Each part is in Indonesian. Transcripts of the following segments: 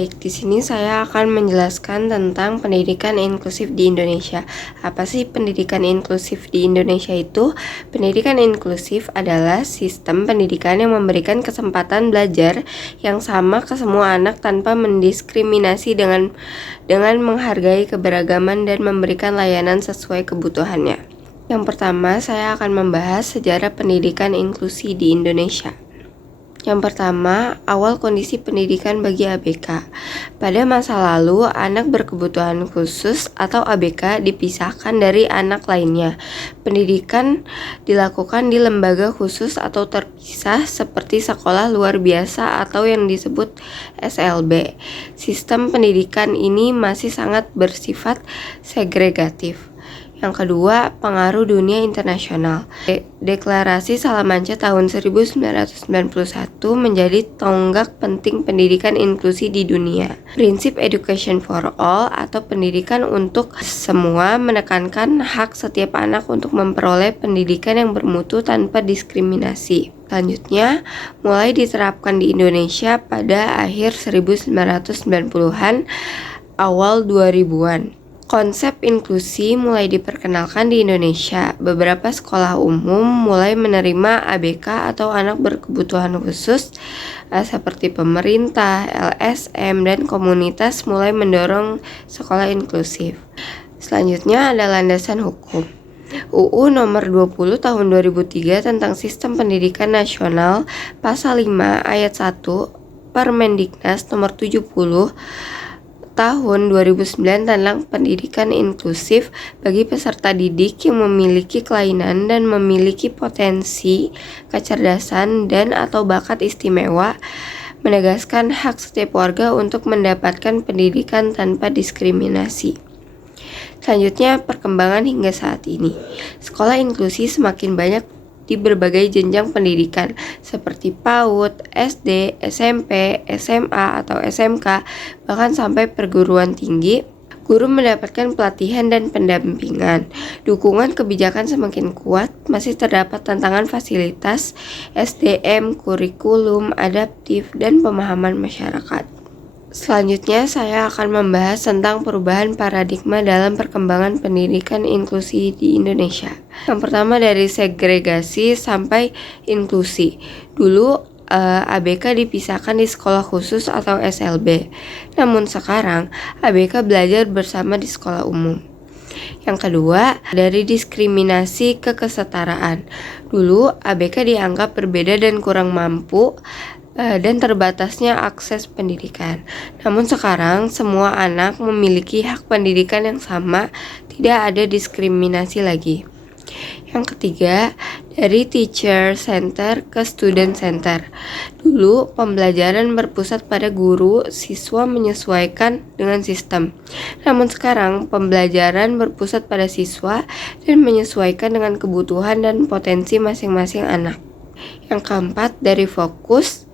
Baik, di sini saya akan menjelaskan tentang pendidikan inklusif di Indonesia. Apa sih pendidikan inklusif di Indonesia itu? Pendidikan inklusif adalah sistem pendidikan yang memberikan kesempatan belajar yang sama ke semua anak tanpa mendiskriminasi dengan menghargai keberagaman dan memberikan layanan sesuai kebutuhannya. Yang pertama, saya akan membahas sejarah pendidikan inklusi di Indonesia. Yang pertama, awal kondisi pendidikan bagi ABK. Pada masa lalu, anak berkebutuhan khusus atau ABK dipisahkan dari anak lainnya. Pendidikan dilakukan di lembaga khusus atau terpisah seperti sekolah luar biasa atau yang disebut SLB. Sistem pendidikan ini masih sangat bersifat segregatif. Yang kedua, pengaruh dunia internasional. Deklarasi Salamanca tahun 1991 menjadi tonggak penting pendidikan inklusi di dunia. Prinsip Education for All atau pendidikan untuk semua menekankan hak setiap anak untuk memperoleh pendidikan yang bermutu tanpa diskriminasi. Selanjutnya, mulai diterapkan di Indonesia pada akhir 1990-an, awal 2000-an. Konsep inklusi mulai diperkenalkan di Indonesia. Beberapa sekolah umum mulai menerima ABK atau anak berkebutuhan khusus, seperti pemerintah, LSM, dan komunitas mulai mendorong sekolah inklusif. Selanjutnya ada landasan hukum. UU nomor 20 tahun 2003 tentang Sistem Pendidikan Nasional, pasal 5 ayat 1 Permendiknas nomor 70 tahun 2009 tentang pendidikan inklusif bagi peserta didik yang memiliki kelainan dan memiliki potensi, kecerdasan, dan atau bakat istimewa, menegaskan hak setiap warga untuk mendapatkan pendidikan tanpa diskriminasi. Selanjutnya, perkembangan hingga saat ini. Sekolah inklusi semakin banyak di berbagai jenjang pendidikan seperti PAUD, SD, SMP, SMA atau SMK, bahkan sampai perguruan tinggi. Guru mendapatkan pelatihan dan pendampingan. Dukungan kebijakan semakin kuat, masih terdapat tantangan fasilitas, SDM, kurikulum, adaptif, dan pemahaman masyarakat. Selanjutnya, saya akan membahas tentang perubahan paradigma dalam perkembangan pendidikan inklusi di Indonesia. Yang pertama, dari segregasi sampai inklusi. Dulu, ABK dipisahkan di sekolah khusus atau SLB. Namun sekarang, ABK belajar bersama di sekolah umum. Yang kedua, dari diskriminasi ke kesetaraan. Dulu, ABK dianggap berbeda dan kurang mampu, dan terbatasnya akses pendidikan. Namun sekarang semua anak memiliki hak pendidikan yang sama, tidak ada diskriminasi lagi. Yang ketiga, dari teacher center ke student center. Dulu pembelajaran berpusat pada guru, siswa menyesuaikan dengan sistem. Namun sekarang pembelajaran berpusat pada siswa dan menyesuaikan dengan kebutuhan dan potensi masing-masing anak. Yang keempat, dari fokus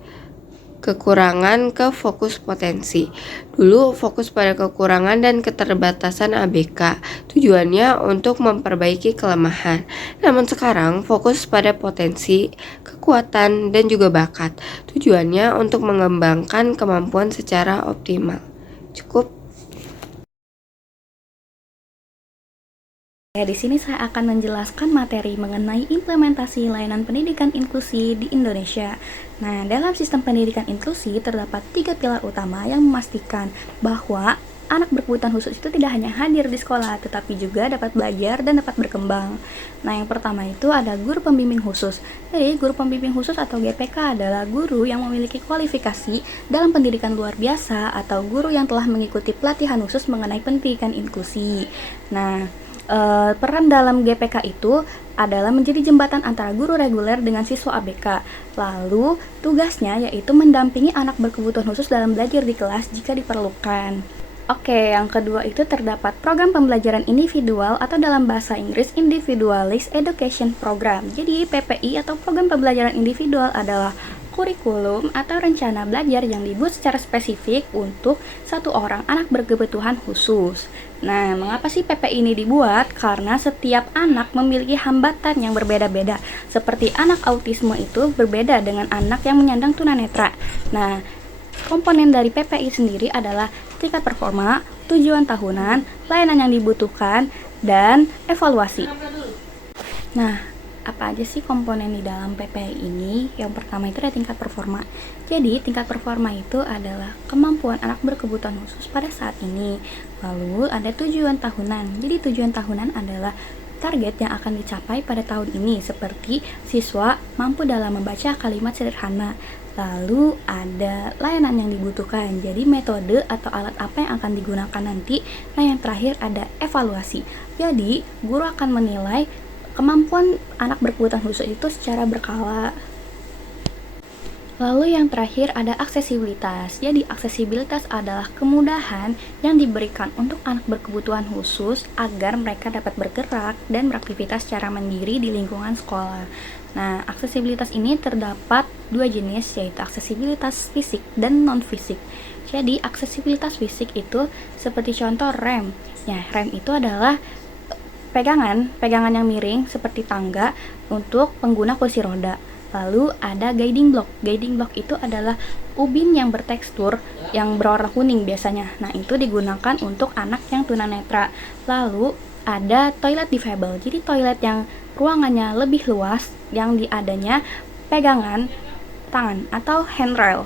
kekurangan ke fokus potensi. Dulu fokus pada kekurangan dan keterbatasan ABK, tujuannya untuk memperbaiki kelemahan. Namun sekarang fokus pada potensi, kekuatan, dan juga bakat, tujuannya untuk mengembangkan kemampuan secara optimal. Cukup. Di sini saya akan menjelaskan materi mengenai implementasi layanan pendidikan inklusi di Indonesia. Nah, dalam sistem pendidikan inklusi terdapat 3 pilar utama yang memastikan bahwa anak berkebutuhan khusus itu tidak hanya hadir di sekolah, tetapi juga dapat belajar dan dapat berkembang. Nah, yang pertama itu ada guru pembimbing khusus. Jadi, guru pembimbing khusus atau GPK adalah guru yang memiliki kualifikasi dalam pendidikan luar biasa atau guru yang telah mengikuti pelatihan khusus mengenai pendidikan inklusi. Nah, peran dalam GPK itu adalah menjadi jembatan antara guru reguler dengan siswa ABK. Lalu, tugasnya yaitu mendampingi anak berkebutuhan khusus dalam belajar di kelas jika diperlukan. Oke, yang kedua itu terdapat program pembelajaran individual atau dalam bahasa Inggris Individualized Education Program. Jadi, PPI atau program pembelajaran individual adalah kurikulum atau rencana belajar yang dibuat secara spesifik untuk satu orang anak berkebutuhan khusus. Nah, mengapa sih PPI ini dibuat? Karena setiap anak memiliki hambatan yang berbeda-beda. Seperti anak autisme itu berbeda dengan anak yang menyandang tunanetra. Nah, komponen dari PPI sendiri adalah tingkat performa, tujuan tahunan, layanan yang dibutuhkan, dan evaluasi. Nah, apa aja sih komponen di dalam PPI ini? Yang pertama itu ada tingkat performa. Jadi, tingkat performa itu adalah kemampuan anak berkebutuhan khusus pada saat ini. Lalu, ada tujuan tahunan. Jadi, tujuan tahunan adalah target yang akan dicapai pada tahun ini, seperti siswa mampu dalam membaca kalimat sederhana. Lalu ada layanan yang dibutuhkan, jadi metode atau alat apa yang akan digunakan nanti. Nah, yang terakhir ada evaluasi. Jadi, guru akan menilai kemampuan anak berkebutuhan khusus itu secara berkala. Lalu yang terakhir ada aksesibilitas. Jadi aksesibilitas adalah kemudahan yang diberikan untuk anak berkebutuhan khusus agar mereka dapat bergerak dan beraktivitas secara mandiri di lingkungan sekolah. Nah, aksesibilitas ini terdapat dua jenis, yaitu aksesibilitas fisik dan non-fisik. Jadi aksesibilitas fisik itu seperti contoh rem. Ya, rem itu adalah pegangan yang miring seperti tangga untuk pengguna kursi roda. Lalu ada guiding block. Guiding block itu adalah ubin yang bertekstur yang berwarna kuning biasanya. Nah, itu digunakan untuk anak yang tunanetra. Lalu ada toilet difabel. Jadi toilet yang ruangannya lebih luas yang diadanya pegangan tangan atau handrail.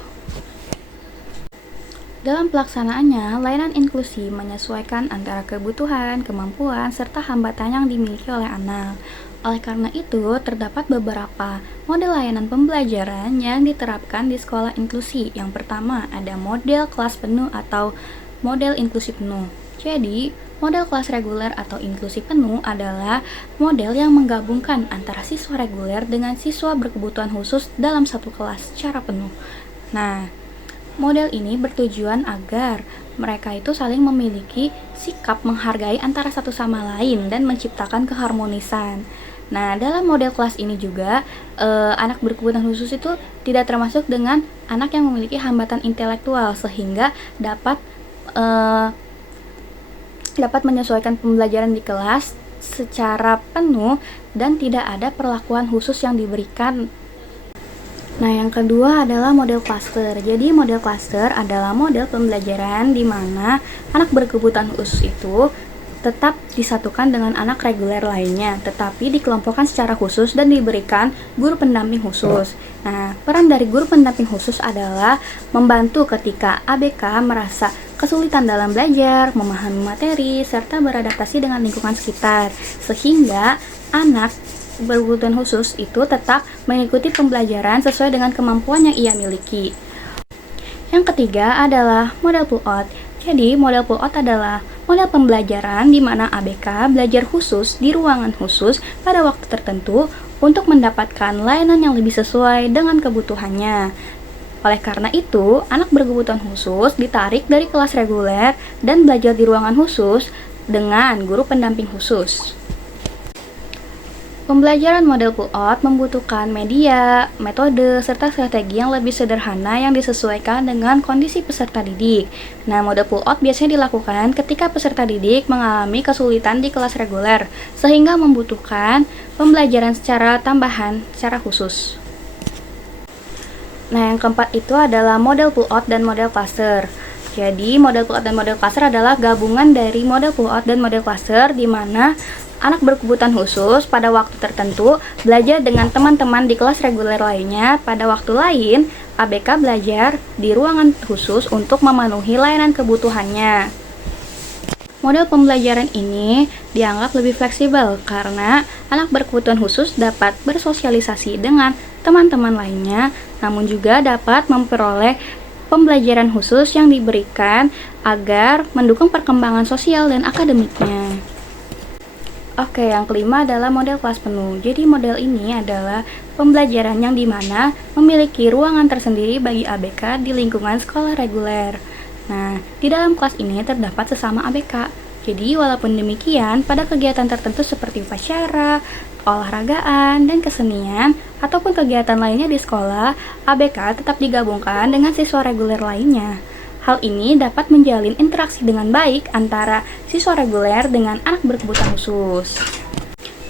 Dalam pelaksanaannya, layanan inklusi menyesuaikan antara kebutuhan, kemampuan, serta hambatan yang dimiliki oleh anak. Oleh karena itu, terdapat beberapa model layanan pembelajaran yang diterapkan di sekolah inklusi. Yang pertama, ada model kelas penuh atau model inklusi penuh. Jadi, model kelas reguler atau inklusi penuh adalah model yang menggabungkan antara siswa reguler dengan siswa berkebutuhan khusus dalam satu kelas secara penuh. Nah, model ini bertujuan agar mereka itu saling memiliki sikap menghargai antara satu sama lain dan menciptakan keharmonisan. Nah, dalam model kelas ini juga, anak berkebutuhan khusus itu tidak termasuk dengan anak yang memiliki hambatan intelektual, sehingga dapat menyesuaikan pembelajaran di kelas secara penuh dan tidak ada perlakuan khusus yang diberikan. Nah, yang kedua adalah model klaster. Jadi, model klaster adalah model pembelajaran di mana anak berkebutuhan khusus itu tetap disatukan dengan anak reguler lainnya, tetapi dikelompokkan secara khusus dan diberikan guru pendamping khusus. Nah, peran dari guru pendamping khusus adalah membantu ketika ABK merasa kesulitan dalam belajar, memahami materi, serta beradaptasi dengan lingkungan sekitar, sehingga anak berkebutuhan khusus itu tetap mengikuti pembelajaran sesuai dengan kemampuan yang ia miliki. Yang ketiga adalah model pull-out. Jadi, model pull-out adalah model pembelajaran di mana ABK belajar khusus di ruangan khusus pada waktu tertentu untuk mendapatkan layanan yang lebih sesuai dengan kebutuhannya. Oleh karena itu, anak berkebutuhan khusus ditarik dari kelas reguler dan belajar di ruangan khusus dengan guru pendamping khusus. Pembelajaran model pull-out membutuhkan media, metode, serta strategi yang lebih sederhana yang disesuaikan dengan kondisi peserta didik. Nah, model pull-out biasanya dilakukan ketika peserta didik mengalami kesulitan di kelas reguler, sehingga membutuhkan pembelajaran secara tambahan secara khusus. Nah, yang keempat itu adalah model pull-out dan model cluster. Jadi, model pull-out dan model cluster adalah gabungan dari model pull-out dan model cluster di mana anak berkebutuhan khusus pada waktu tertentu belajar dengan teman-teman di kelas reguler lainnya. Pada waktu lain, ABK belajar di ruangan khusus untuk memenuhi layanan kebutuhannya. Model pembelajaran ini dianggap lebih fleksibel karena anak berkebutuhan khusus dapat bersosialisasi dengan teman-teman lainnya, namun juga dapat memperoleh pembelajaran khusus yang diberikan agar mendukung perkembangan sosial dan akademiknya. Oke, yang kelima adalah model kelas penuh. Jadi model ini adalah pembelajaran yang dimana memiliki ruangan tersendiri bagi ABK di lingkungan sekolah reguler. Nah, di dalam kelas ini terdapat sesama ABK. Jadi walaupun demikian, pada kegiatan tertentu seperti upacara, olahragaan, dan kesenian, ataupun kegiatan lainnya di sekolah, ABK tetap digabungkan dengan siswa reguler lainnya. Hal ini dapat menjalin interaksi dengan baik antara siswa reguler dengan anak berkebutuhan khusus.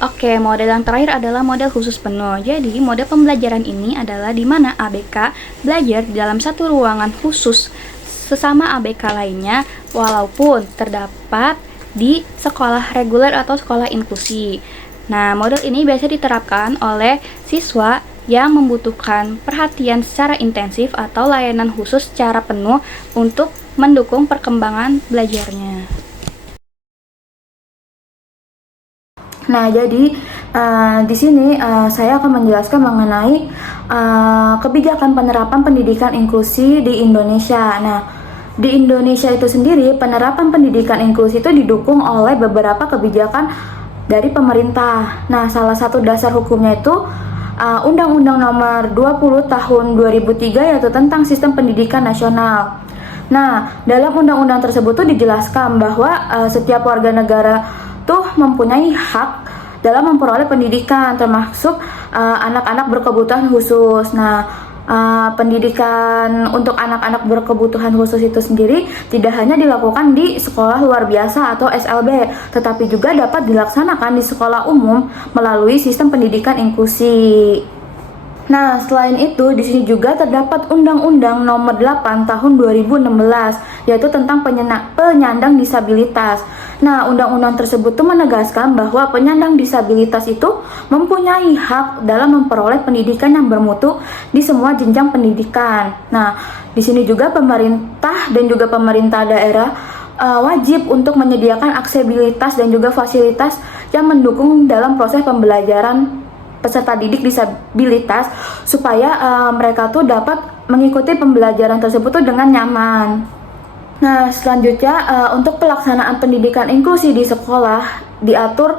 Oke, model yang terakhir adalah model khusus penuh. Jadi, model pembelajaran ini adalah di mana ABK belajar di dalam satu ruangan khusus sesama ABK lainnya, walaupun terdapat di sekolah reguler atau sekolah inklusi. Nah, model ini biasa diterapkan oleh siswa yang membutuhkan perhatian secara intensif atau layanan khusus secara penuh untuk mendukung perkembangan belajarnya. Nah, jadi di sini saya akan menjelaskan mengenai kebijakan penerapan pendidikan inklusi di Indonesia. Nah, di Indonesia itu sendiri penerapan pendidikan inklusi itu didukung oleh beberapa kebijakan dari pemerintah. Nah, salah satu dasar hukumnya itu Undang-Undang Nomor 20 Tahun 2003 yaitu tentang Sistem Pendidikan Nasional. Nah, dalam undang-undang tersebut tuh dijelaskan bahwa setiap warga negara tuh mempunyai hak dalam memperoleh pendidikan, termasuk anak-anak berkebutuhan khusus. Nah, pendidikan untuk anak-anak berkebutuhan khusus itu sendiri tidak hanya dilakukan di sekolah luar biasa atau SLB, tetapi juga dapat dilaksanakan di sekolah umum melalui sistem pendidikan inklusi. Nah, selain itu, di sini juga terdapat Undang-Undang Nomor 8 Tahun 2016, yaitu tentang penyandang disabilitas. Nah, undang-undang tersebut tuh menegaskan bahwa penyandang disabilitas itu mempunyai hak dalam memperoleh pendidikan yang bermutu di semua jenjang pendidikan. Nah, di sini juga pemerintah dan juga pemerintah daerah wajib untuk menyediakan aksesibilitas dan juga fasilitas yang mendukung dalam proses pembelajaran peserta didik disabilitas supaya mereka tuh dapat mengikuti pembelajaran tersebut tuh dengan nyaman. Nah, selanjutnya untuk pelaksanaan pendidikan inklusi di sekolah diatur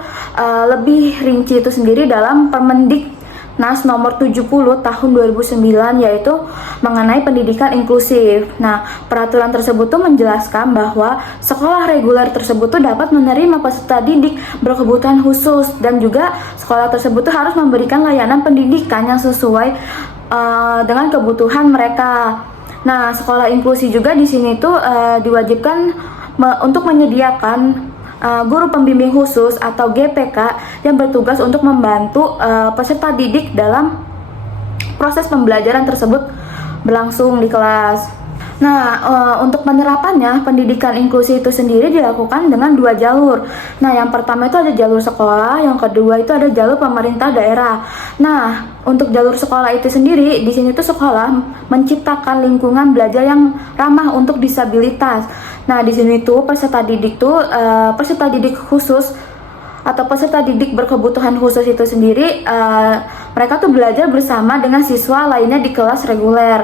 lebih rinci itu sendiri dalam Permendiknas Nomor 70 Tahun 2009 yaitu mengenai pendidikan inklusif. Nah, peraturan tersebut tuh menjelaskan bahwa sekolah reguler tersebut tuh dapat menerima peserta didik berkebutuhan khusus dan juga sekolah tersebut tuh harus memberikan layanan pendidikan yang sesuai dengan kebutuhan mereka. Nah, sekolah inklusi juga di sini tuh diwajibkan untuk menyediakan guru pembimbing khusus atau GPK yang bertugas untuk membantu peserta didik dalam proses pembelajaran tersebut berlangsung di kelas. Nah, untuk penerapannya, pendidikan inklusi itu sendiri dilakukan dengan dua jalur. Nah, yang pertama itu ada jalur sekolah, yang kedua itu ada jalur pemerintah daerah. Nah, untuk jalur sekolah itu sendiri, di sini tuh sekolah menciptakan lingkungan belajar yang ramah untuk disabilitas. Nah, di sini tuh peserta didik khusus atau peserta didik berkebutuhan khusus itu sendiri, mereka tuh belajar bersama dengan siswa lainnya di kelas reguler.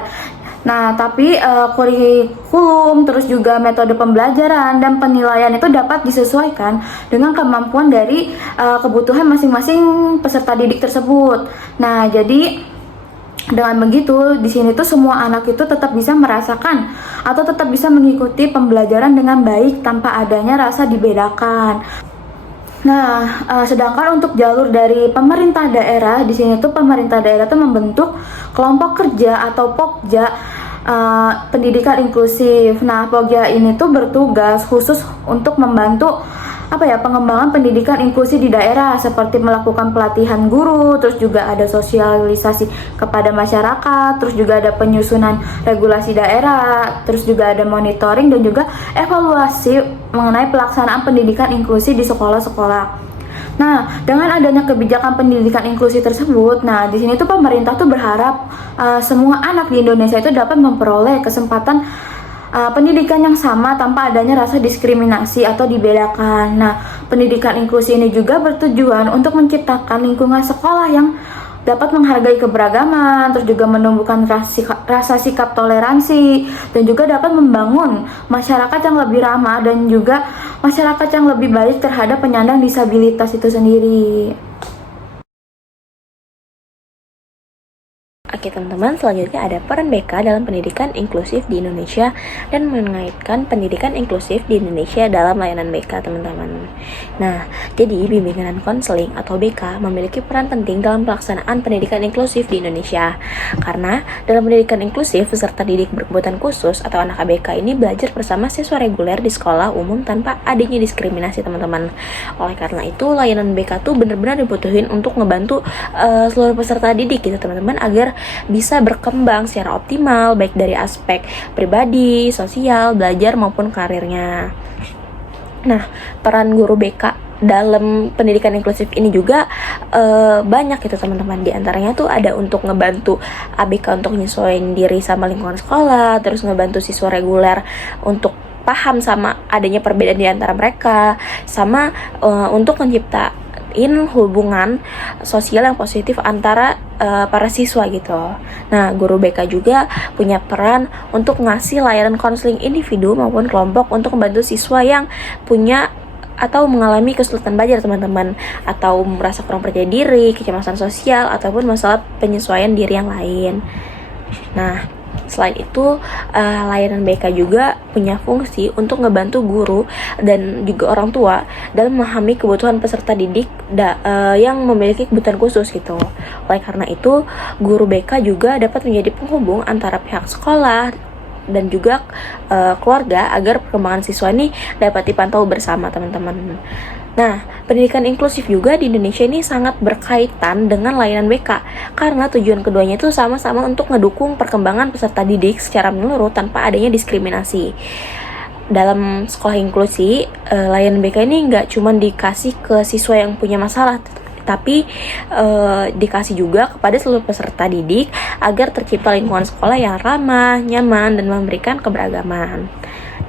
Nah, tapi kurikulum, terus juga metode pembelajaran dan penilaian itu dapat disesuaikan dengan kemampuan dari kebutuhan masing-masing peserta didik tersebut. Nah, jadi dengan begitu, di sini tuh semua anak itu tetap bisa merasakan atau tetap bisa mengikuti pembelajaran dengan baik tanpa adanya rasa dibedakan. Nah, sedangkan untuk jalur dari pemerintah daerah, di sini tuh pemerintah daerah tuh membentuk kelompok kerja atau Pokja pendidikan inklusif. Nah, Pokja ini tuh bertugas khusus untuk membantu pengembangan pendidikan inklusi di daerah seperti melakukan pelatihan guru, terus juga ada sosialisasi kepada masyarakat, terus juga ada penyusunan regulasi daerah, terus juga ada monitoring dan juga evaluasi mengenai pelaksanaan pendidikan inklusi di sekolah-sekolah. Nah, dengan adanya kebijakan pendidikan inklusi tersebut, nah di sini tuh pemerintah tuh berharap semua anak di Indonesia itu dapat memperoleh kesempatan pendidikan yang sama tanpa adanya rasa diskriminasi atau dibedakan. Nah, pendidikan inklusi ini juga bertujuan untuk menciptakan lingkungan sekolah yang dapat menghargai keberagaman, terus juga menumbuhkan rasa sikap toleransi, dan juga dapat membangun masyarakat yang lebih ramah dan juga masyarakat yang lebih baik terhadap penyandang disabilitas itu sendiri. Oke teman-teman, selanjutnya ada peran BK dalam pendidikan inklusif di Indonesia dan mengaitkan pendidikan inklusif di Indonesia dalam layanan BK teman-teman. Nah, jadi bimbingan dan konseling atau BK memiliki peran penting dalam pelaksanaan pendidikan inklusif di Indonesia. Karena dalam pendidikan inklusif, peserta didik berkebutuhan khusus atau anak ABK ini belajar bersama siswa reguler di sekolah umum tanpa adanya diskriminasi teman-teman. Oleh karena itu, layanan BK tuh benar-benar dibutuhin untuk ngebantu seluruh peserta didik gitu teman-teman agar bisa berkembang secara optimal baik dari aspek pribadi, sosial, belajar maupun karirnya. Nah, peran guru BK dalam pendidikan inklusif ini juga banyak gitu teman-teman. Di antaranya tuh ada untuk ngebantu ABK untuk nyesuaiin diri sama lingkungan sekolah, terus ngebantu siswa reguler untuk paham sama adanya perbedaan di antara mereka, sama untuk menciptakan hubungan sosial yang positif antara para siswa gitu. Nah, guru BK juga punya peran untuk ngasih layanan konseling individu maupun kelompok untuk membantu siswa yang punya atau mengalami kesulitan belajar teman-teman, atau merasa kurang percaya diri, kecemasan sosial, ataupun masalah penyesuaian diri yang lain. Nah, selain itu, layanan BK juga punya fungsi untuk ngebantu guru dan juga orang tua dalam memahami kebutuhan peserta didik yang memiliki kebutuhan khusus gitu. Oleh karena itu, guru BK juga dapat menjadi penghubung antara pihak sekolah dan juga keluarga agar perkembangan siswa ini dapat dipantau bersama teman-teman. Nah, pendidikan inklusif juga di Indonesia ini sangat berkaitan dengan layanan BK karena tujuan keduanya itu sama-sama untuk ngedukung perkembangan peserta didik secara menyeluruh tanpa adanya diskriminasi. Dalam sekolah inklusi, layanan BK ini nggak cuma dikasih ke siswa yang punya masalah, tapi dikasih juga kepada seluruh peserta didik agar tercipta lingkungan sekolah yang ramah, nyaman, dan memberikan keberagaman.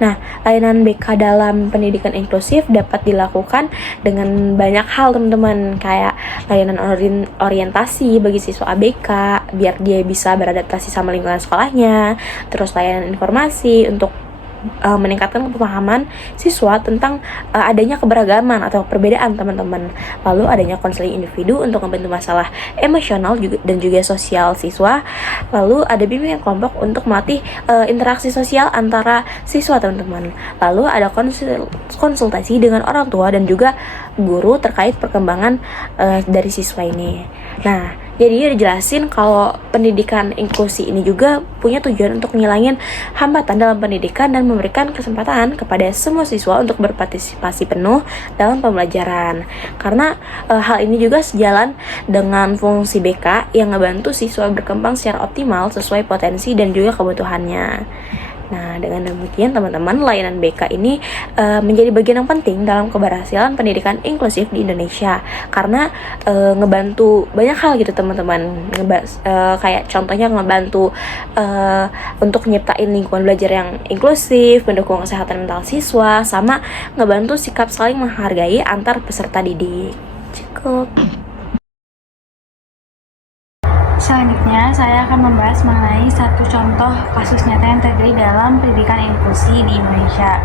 Nah, layanan BK dalam pendidikan inklusif dapat dilakukan dengan banyak hal teman-teman, kayak layanan orientasi bagi siswa ABK biar dia bisa beradaptasi sama lingkungan sekolahnya, terus layanan informasi untuk meningkatkan pemahaman siswa tentang adanya keberagaman atau perbedaan teman-teman. Lalu adanya konseling individu untuk membantu masalah emosional dan juga sosial siswa. Lalu ada bimbingan kelompok untuk melatih interaksi sosial antara siswa teman-teman. Lalu ada konsultasi dengan orang tua dan juga guru terkait perkembangan dari siswa ini. Nah, jadi dijelasin kalau pendidikan inklusi ini juga punya tujuan untuk ngilangin hambatan dalam pendidikan dan memberikan kesempatan kepada semua siswa untuk berpartisipasi penuh dalam pembelajaran. Karena hal ini juga sejalan dengan fungsi BK yang ngebantu siswa berkembang secara optimal sesuai potensi dan juga kebutuhannya. Nah, dengan demikian teman-teman, layanan BK ini menjadi bagian yang penting dalam keberhasilan pendidikan inklusif di Indonesia karena ngebantu banyak hal gitu teman-teman. Kayak contohnya ngebantu untuk nyiptain lingkungan belajar yang inklusif, mendukung kesehatan mental siswa, sama ngebantu sikap saling menghargai antar peserta didik. Cukup. Selanjutnya, saya akan membahas mengenai satu contoh kasus nyata yang terjadi dalam pendidikan inklusi di Indonesia.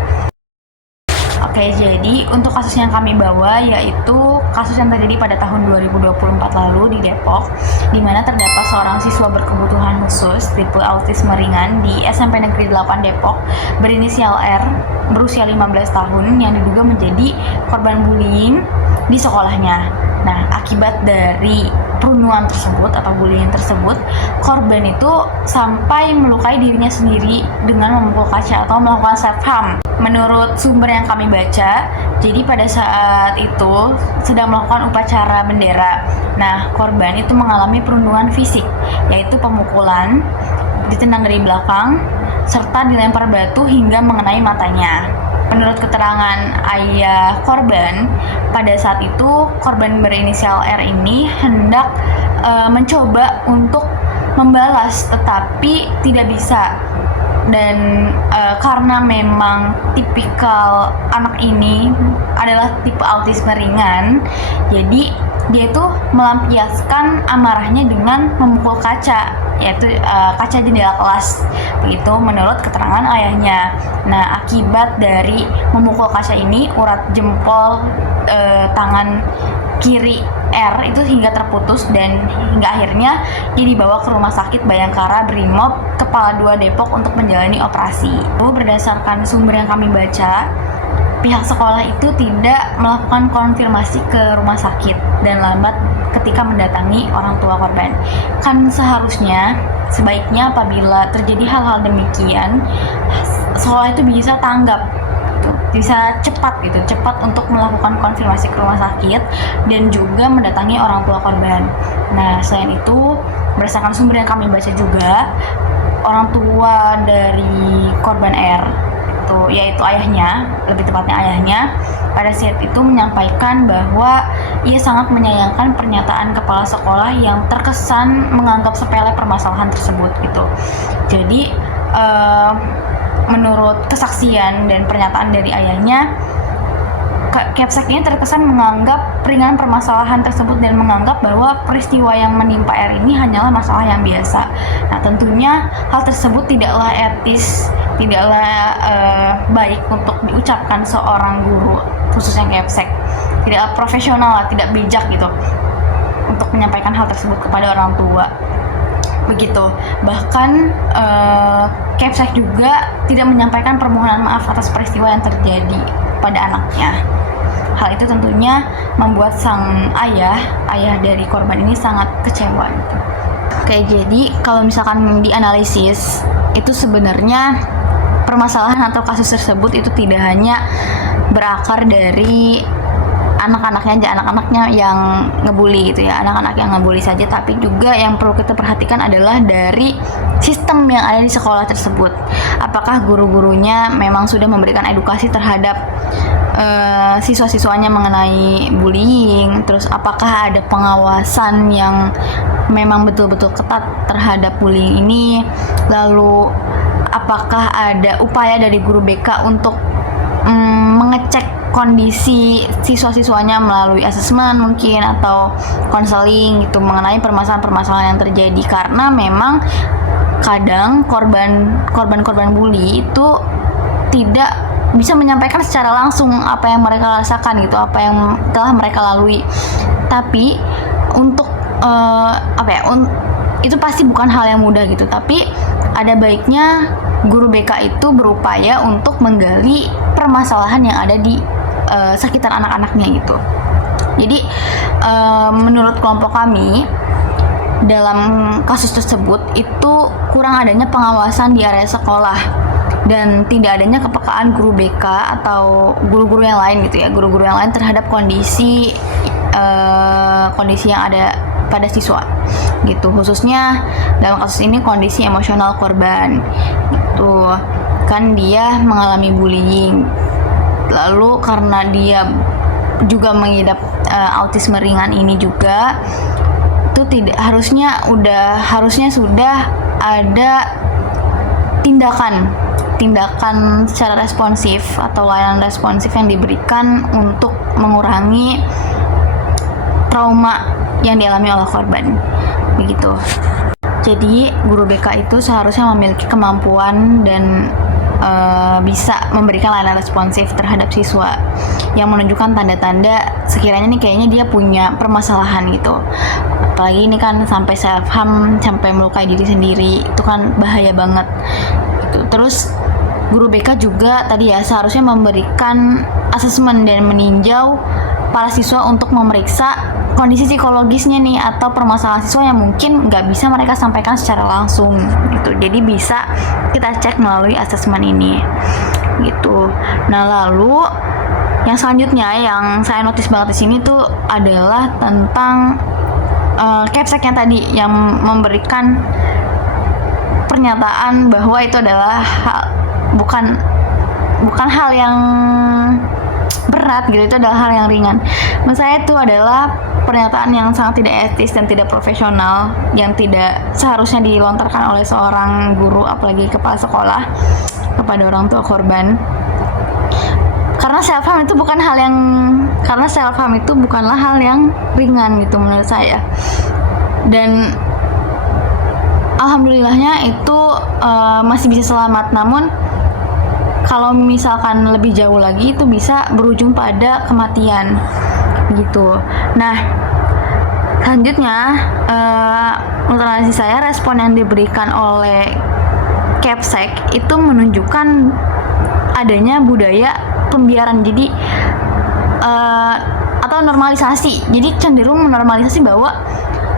Oke, jadi untuk kasus yang kami bawa yaitu kasus yang terjadi pada tahun 2024 lalu di Depok, di mana terdapat seorang siswa berkebutuhan khusus tipe autisme ringan di SMP Negeri 8 Depok berinisial R, berusia 15 tahun yang diduga menjadi korban bullying di sekolahnya. Nah, akibat dari perundungan tersebut atau bullying tersebut, korban itu sampai melukai dirinya sendiri dengan memukul kaca atau melakukan self-harm. Menurut sumber yang kami baca, jadi pada saat itu sedang melakukan upacara bendera. Nah, korban itu mengalami perundungan fisik, yaitu pemukulan, ditendang dari belakang, serta dilempar batu hingga mengenai matanya. Menurut keterangan ayah korban, pada saat itu korban berinisial R ini hendak mencoba untuk membalas, tetapi tidak bisa. Dan karena memang tipikal anak ini adalah tipe autisme ringan, jadi dia itu melampiaskan amarahnya dengan memukul kaca, yaitu kaca jendela kelas, begitu menurut keterangan ayahnya. Nah, akibat dari memukul kaca ini, urat jempol tangan kiri R itu hingga terputus dan hingga akhirnya dia dibawa ke Rumah Sakit Bayangkara Brimob Kepala 2 Depok untuk menjalani operasi. Berdasarkan sumber yang kami baca, pihak sekolah itu tidak melakukan konfirmasi ke rumah sakit dan lambat ketika mendatangi orang tua korban. Kan sebaiknya apabila terjadi hal-hal demikian, sekolah itu bisa tanggap, bisa cepat untuk melakukan konfirmasi ke rumah sakit dan juga mendatangi orang tua korban. Nah, selain itu, berdasarkan sumber yang kami baca juga, orang tua dari korban R yaitu ayahnya, lebih tepatnya ayahnya, pada saat itu menyampaikan bahwa ia sangat menyayangkan pernyataan kepala sekolah yang terkesan menganggap sepele permasalahan tersebut gitu. Jadi menurut kesaksian dan pernyataan dari ayahnya, Kepsek ini terkesan menganggap ringan permasalahan tersebut dan menganggap bahwa peristiwa yang menimpa R ini hanyalah masalah yang biasa. Nah, tentunya hal tersebut tidaklah etis, tidaklah baik untuk diucapkan seorang guru, khususnya Kepsek. Tidaklah profesional, tidak bijak gitu untuk menyampaikan hal tersebut kepada orang tua. Begitu. Bahkan Kepsek juga tidak menyampaikan permohonan maaf atas peristiwa yang terjadi pada anaknya. Hal itu tentunya membuat sang ayah dari korban ini sangat kecewa gitu. Oke, jadi kalau misalkan dianalisis, itu sebenarnya permasalahan atau kasus tersebut itu tidak hanya berakar dari anak-anaknya yang ngebully gitu ya, anak-anak yang ngebully saja, tapi juga yang perlu kita perhatikan adalah dari sistem yang ada di sekolah tersebut. Apakah guru-gurunya memang sudah memberikan edukasi terhadap siswa-siswanya mengenai bullying, terus apakah ada pengawasan yang memang betul-betul ketat terhadap bullying ini, lalu apakah ada upaya dari guru BK untuk mengecek kondisi siswa-siswanya melalui asesmen mungkin atau konseling gitu mengenai permasalahan-permasalahan yang terjadi, karena memang kadang korban bully itu tidak bisa menyampaikan secara langsung apa yang mereka rasakan gitu, apa yang telah mereka lalui. Tapi untuk itu pasti bukan hal yang mudah gitu, tapi ada baiknya guru BK itu berupaya untuk menggali permasalahan yang ada di sekitar anak-anaknya gitu. Jadi menurut kelompok kami, dalam kasus tersebut itu kurang adanya pengawasan di area sekolah dan tidak adanya kepekaan guru BK atau guru-guru yang lain gitu ya, guru-guru yang lain terhadap kondisi yang ada pada siswa gitu, khususnya dalam kasus ini kondisi emosional korban gitu kan, dia mengalami bullying, lalu karena dia juga mengidap autisme ringan ini juga, itu harusnya sudah ada tindakan secara responsif atau layanan responsif yang diberikan untuk mengurangi trauma yang dialami oleh korban begitu. Jadi guru BK itu seharusnya memiliki kemampuan dan bisa memberikan layanan responsif terhadap siswa yang menunjukkan tanda-tanda sekiranya nih kayaknya dia punya permasalahan gitu. Apalagi ini kan sampai self harm, sampai melukai diri sendiri, itu kan bahaya banget gitu. Terus guru BK juga tadi ya seharusnya memberikan asesmen dan meninjau para siswa untuk memeriksa kondisi psikologisnya nih atau permasalahan siswa yang mungkin nggak bisa mereka sampaikan secara langsung gitu. Jadi bisa kita cek melalui asesmen ini gitu. Nah, lalu yang selanjutnya yang saya notice banget di sini tuh adalah tentang Kepsek yang tadi yang memberikan pernyataan bahwa itu adalah bukan hal yang berat gitu, itu adalah hal yang ringan. Menurut saya itu adalah pernyataan yang sangat tidak etis dan tidak profesional, yang tidak seharusnya dilontarkan oleh seorang guru, apalagi kepala sekolah, kepada orang tua korban. Karena self harm itu bukanlah hal yang ringan gitu menurut saya. Dan alhamdulillahnya itu masih bisa selamat. Namun kalau misalkan lebih jauh lagi itu bisa berujung pada kematian gitu. Nah, Selanjutnya, menurut analisis saya, respon yang diberikan oleh Kepsek itu menunjukkan adanya budaya pembiaran, jadi atau normalisasi. Jadi cenderung menormalisasi bahwa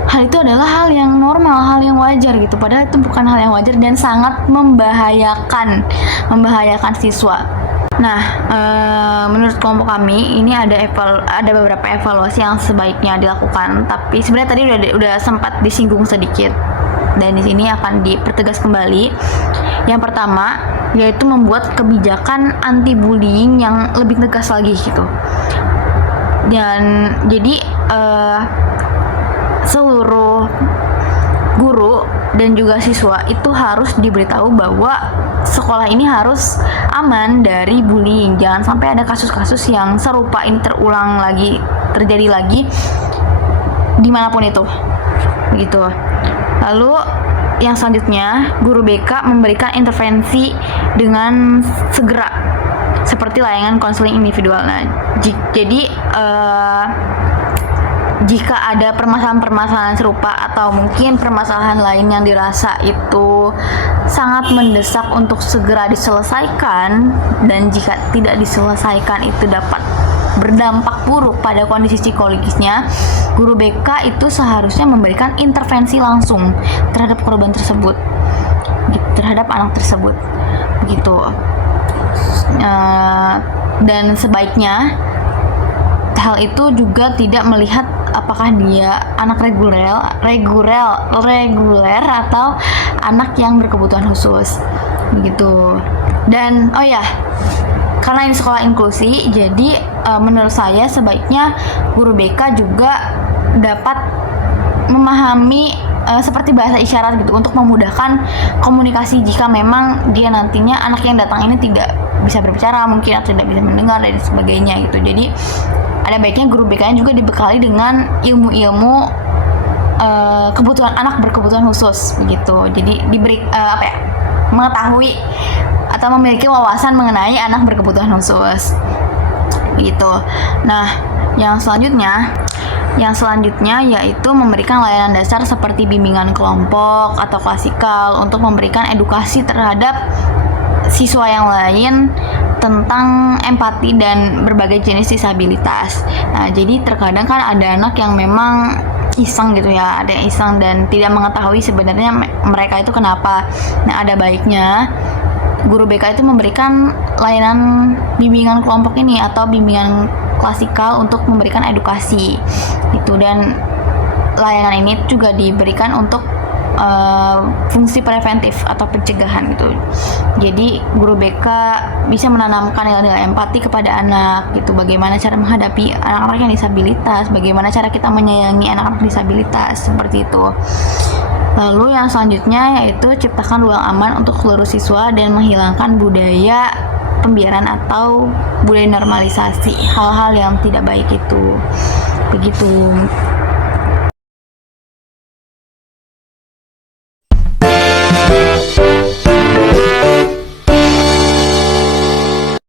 hal itu adalah hal yang normal, hal yang wajar gitu. Padahal itu bukan hal yang wajar dan sangat membahayakan siswa. Nah, menurut kelompok kami ini ada beberapa evaluasi yang sebaiknya dilakukan. Tapi sebenarnya tadi udah sempat disinggung sedikit. Dan di sini akan dipertegas kembali. Yang pertama yaitu membuat kebijakan anti bullying yang lebih tegas lagi gitu. Dan jadi seluruh guru dan juga siswa itu harus diberitahu bahwa sekolah ini harus aman dari bullying. Jangan sampai ada kasus-kasus yang serupa ini terjadi lagi dimanapun itu, begitu. Lalu yang selanjutnya, guru BK memberikan intervensi dengan segera seperti layanan konseling individual. Nah, jadi jika ada permasalahan-permasalahan serupa atau mungkin permasalahan lain yang dirasa itu sangat mendesak untuk segera diselesaikan, dan jika tidak diselesaikan itu dapat berdampak buruk pada kondisi psikologisnya, guru BK itu seharusnya memberikan intervensi langsung terhadap korban tersebut, terhadap anak tersebut, begitu. Dan sebaiknya hal itu juga tidak melihat apakah dia anak reguler atau anak yang berkebutuhan khusus, begitu. Dan karena ini sekolah inklusi, jadi menurut saya sebaiknya guru BK juga dapat memahami seperti bahasa isyarat gitu untuk memudahkan komunikasi jika memang dia nantinya anak yang datang ini tidak bisa berbicara mungkin atau tidak bisa mendengar dan sebagainya gitu. Jadi ada baiknya guru BK juga dibekali dengan ilmu-ilmu kebutuhan anak berkebutuhan khusus begitu. Jadi diberi mengetahui atau memiliki wawasan mengenai anak berkebutuhan khusus gitu. Nah, yang selanjutnya yaitu memberikan layanan dasar seperti bimbingan kelompok atau klasikal untuk memberikan edukasi terhadap siswa yang lain tentang empati dan berbagai jenis disabilitas. Nah, jadi terkadang kan ada anak yang memang iseng gitu ya, ada yang iseng dan tidak mengetahui sebenarnya mereka itu kenapa. Nah, ada baiknya guru BK itu memberikan layanan bimbingan kelompok ini atau bimbingan klasikal untuk memberikan edukasi gitu, dan layanan ini juga diberikan untuk fungsi preventif atau pencegahan gitu. Jadi guru BK bisa menanamkan nilai-nilai empati kepada anak gitu, bagaimana cara menghadapi anak-anak yang disabilitas, bagaimana cara kita menyayangi anak-anak disabilitas, seperti itu. Lalu yang selanjutnya yaitu ciptakan ruang aman untuk seluruh siswa dan menghilangkan budaya pembiaran atau budaya normalisasi hal-hal yang tidak baik itu, begitu.